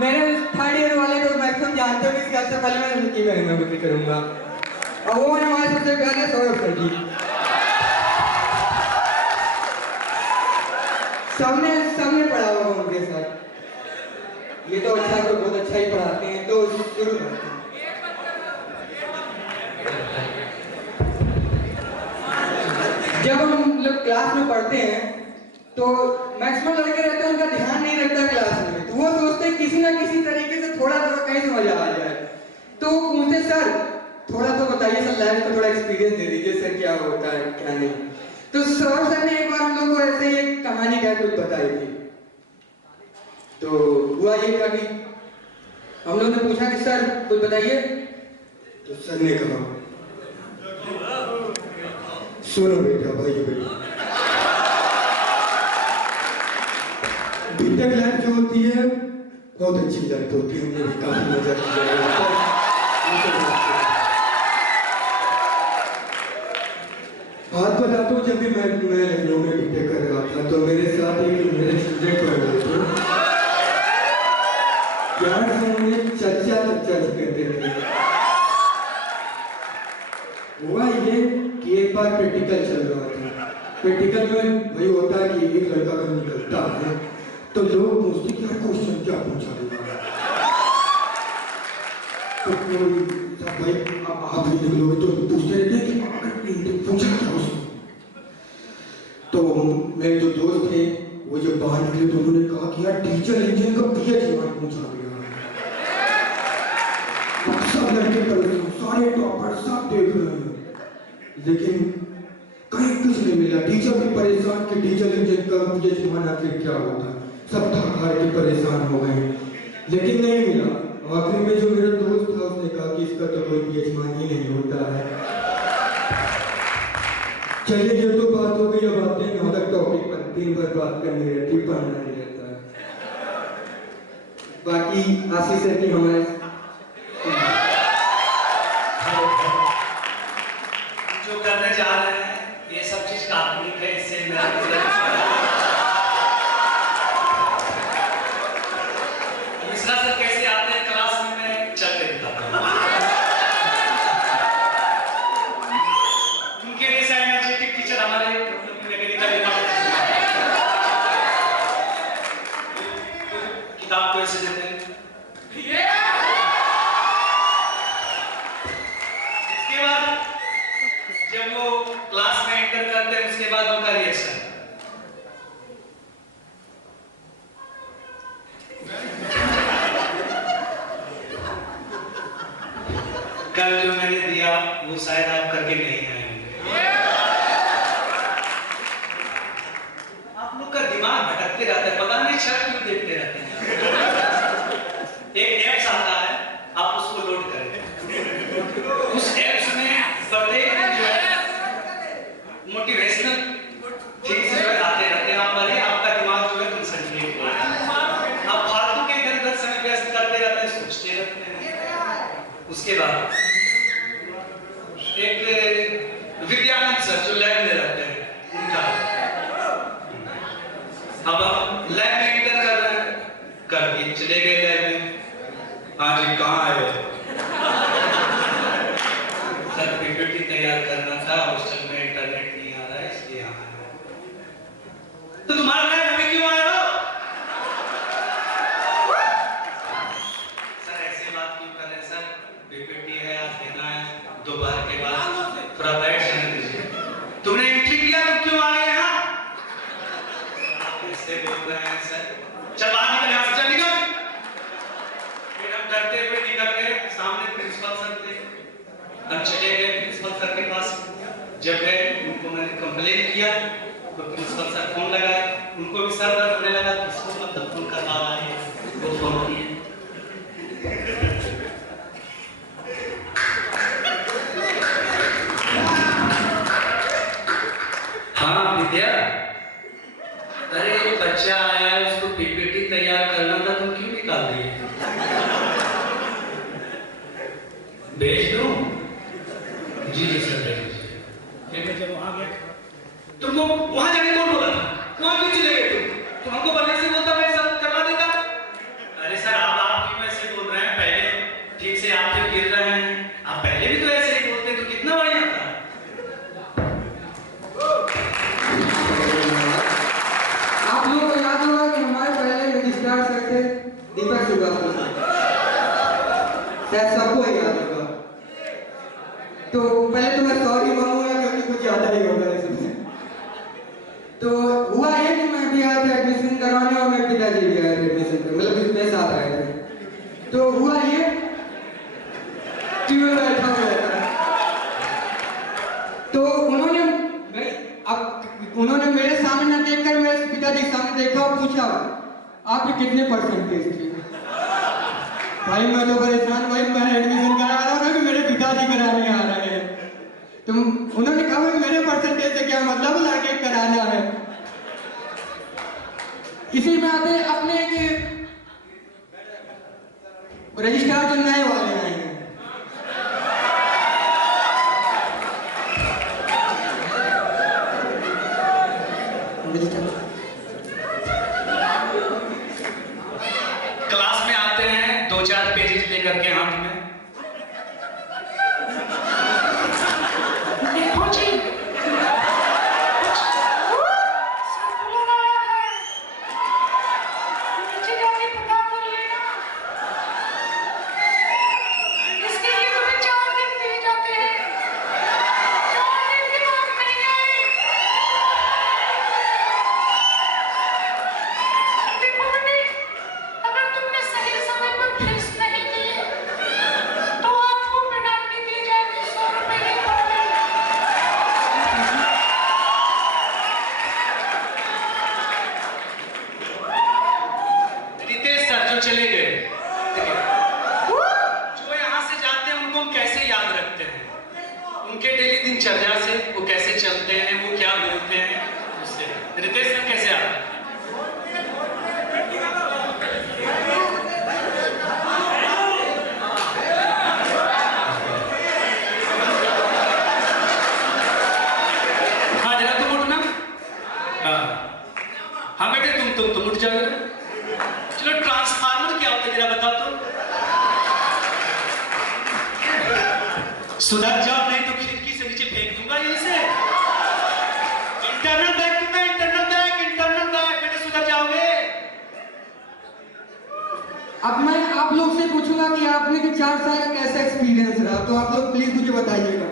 मेरे third year वाले तो मैक्सिमम जानते हो कि सबसे पहले मैं उनकी मेहनत करूंगा और वो हमारे सबसे पहले सौरभ सर जी। सबने पढ़ा होगा उनके साथ। ये तो अच्छा तो बहुत अच्छा ही पढ़ाते हैं, तो शुरू करते हैं। जब हम लोग क्लास में पढ़ते हैं तो मैक्सिमम लड़के रहते हैं, उनका ध्यान नहीं रहता क्लास में, तो वो सोचते हैं किसी ना किसी तरीके से थोड़ा कहीं समझ आ जाए, तो वो पूछते सर थोड़ा तो बताइए सर, लाइफ का थोड़ा एक्सपीरियंस दे दीजिए सर, क्या होता है क्या नहीं। तो सौरभ सर ने एक बार हम लोग को ऐसे ही एक कहानी क्या कुछ बताई थी। तो हुआ ये था कि हम लोगों ने पूछा कि सर कुछ बताइए, तो सर ने कहा सुनो बेटा भाई बीटेक लाइफ जो होती है बहुत अच्छी लाइफ होती है, हमने भी काफी मजा किया है। बात बता दो, जब भी मैं लखनऊ में बीटेक कर रहा था तो मेरे साथ एक मेरे स्टूडेंट पढ़ रहे थे, प्यार से उन्हें चर्चा कहते थे। हुआ ये कि एक बार प्रैक्टिकल चल रहा था। प्रैक्टिकल में वही होता है कि एक लड़का अगर निकलता है तो लोग पूछते कि यार क्वेश्चन क्या पूछा देगा, तो कोई भाई आप ही निकलोगे तो पूछते रहते हैं कि पूछा क्या उसने। तो मेरे जो दोस्त थे वो जब बाहर निकले तो उन्होंने कहा कि यार डीजल इंजन का पीएच पूछा गया। सब लड़के परेशान, सारे टॉपर सब देख रहे हैं, लेकिन कहीं कुछ नहीं मिला। टीचर भी परेशान कि डीजल इंजन का पीएच आखिर क्या होता है, सब थक हार के परेशान हो गए, लेकिन नहीं मिला। आखिर में जो मेरा दोस्त था उसने कहा कि इसका तो कोई पीएच ही नहीं होता है। चलिए ये तो बात हो गई, अब आते हैं नौदक टॉपिक पर। दिन भर बात करनी रहती, पढ़ना नहीं रहता है। बाकी आशीष है कि हमारे जो करने जा रहे हैं ये सब चीज काल्पनिक है, इससे मेरा मिश्रा सर कैसे आते हैं क्लास में मैं चल देता हूं। उनके जैसे एनर्जेटिक टीचर हमारे किताब को ऐसे देते हैं। इसके बाद जब वो क्लास में एंटर करते हैं उसके बाद उनका रिएक्शन कल जो मैंने दिया वो शायद आप करके नहीं आएंगे। आप लोग का दिमाग भटकते रहता है, पता नहीं शक क्यों देखते रहते हैं। एक ऐप्स आता है, आप उसको लोड करें, उस ऐप्स में प्रत्येक दिन जो है मोटिवेशनल थिंग्स जो आते रहते हैं। आप पढ़िए, आपका दिमाग जो है कंसंट्रेट होगा। आप फालतू के इधर समय व्यस्त करते रहते हैं, सोचते रहते हैं। उसके बाद एक विद्यानंद सर जो लैब में रहते हैं उनका, अब हम लैब में एंटर कर रहे हैं, करके चले गए लैब में। हाँ जी कहाँ आए हो? सर पीपीटी तैयार करना था, हॉस्टल में इंटरनेट नहीं आ रहा है इसलिए आया। तो तुम्हारा लैब में क्यों आए हो? सर ऐसी बात क्यों कर रहे हैं सर, पीपीटी है आज देना है दोपहर के बाद, थोड़ा बैठ जाने दीजिए। तुमने एंट्री किया तो क्यों आ गए यहाँ? आप ऐसे बोल रहे हैं सर, चल बाहर निकल यहाँ से, चल निकल। फिर हम डरते हुए निकल गए, सामने प्रिंसिपल सर थे, हम चले गए प्रिंसिपल सर के पास। जब गए उनको मैंने कंप्लेन किया तो प्रिंसिपल सर फोन लगाए, उनको भी सर दर्द होने लगा, किसको मतलब फोन करवा रहा है, वो फोन किए। हाँ विद्या, अरे एक बच्चा आया है उसको पीपीटी तैयार करना था, तुम क्यों निकाल दिए? भेज दूं? जी जी सर भेज दीजिए। तुमको वहां जाने कौन बोला था? वहां क्यों चले गए तुम? थे? दीपक श्रीवास्तव सर, शायद सबको याद होगा। तो पहले तो मैं सॉरी मांगूंगा क्योंकि कुछ ज्यादा ही होगा इसमें। तो हुआ ये कि मैं भी आया था एडमिशन करवाने और मेरे पिताजी भी आए थे एडमिशन पे, मतलब इसमें साथ आए थे। तो हुआ ये कि मैं बैठा हुआ था, तो उन्होंने मेरे सामने न देखकर मेरे पिताजी के सामने देखा और पूछा आपके कितने परसेंटेज थे? भाई मैं तो परेशान, भाई मैं एडमिशन करा रहा हूँ कि मेरे पिताजी कराने आ रहे हैं। तो उन्होंने कहा मेरे परसेंटेज से क्या मतलब, लड़के कराना है। इसी में आते अपने एक रजिस्ट्रार जो नए वाले आए हैं, क्लास में आते हैं 2-4 पेजेस लेकर के हाथ में, देखो जी नीचे जाके पता कर लेना, इसके लिए तुम्हें 4 दिन दिए जाते हैं, 4 दिन के बाद नहीं आए। देखो बेटे, अगर तुमने सही समय पर फीस नहीं दी तो आपको पेनल्टी दी जाएगी 100 रुपए की फाइन। रितेश सर जो चले गए, जो यहाँ से जाते हैं उनको हम कैसे याद रखते हैं, उनके डेली दिनचर्या से वो कैसे चलते हैं, वो क्या बोलते हैं, उससे रितेश सर कैसे आते हैं? हाँ जरा तुम उठना, हाँ बेटे तुम उठ जाओ। चलो ट्रांसफार्मर क्या होता है जरा बताओ तो। सुधर जाओ नहीं तो खिड़की से नीचे फेंक दूंगा यहीं से। इंटरनल बैग तुम्हें, इंटरनल बैग बेटे सुधर जाओगे। अब मैं आप लोग से पूछूंगा कि आपने के 4 साल का कैसा एक्सपीरियंस रहा, तो आप लोग प्लीज मुझे बताइएगा।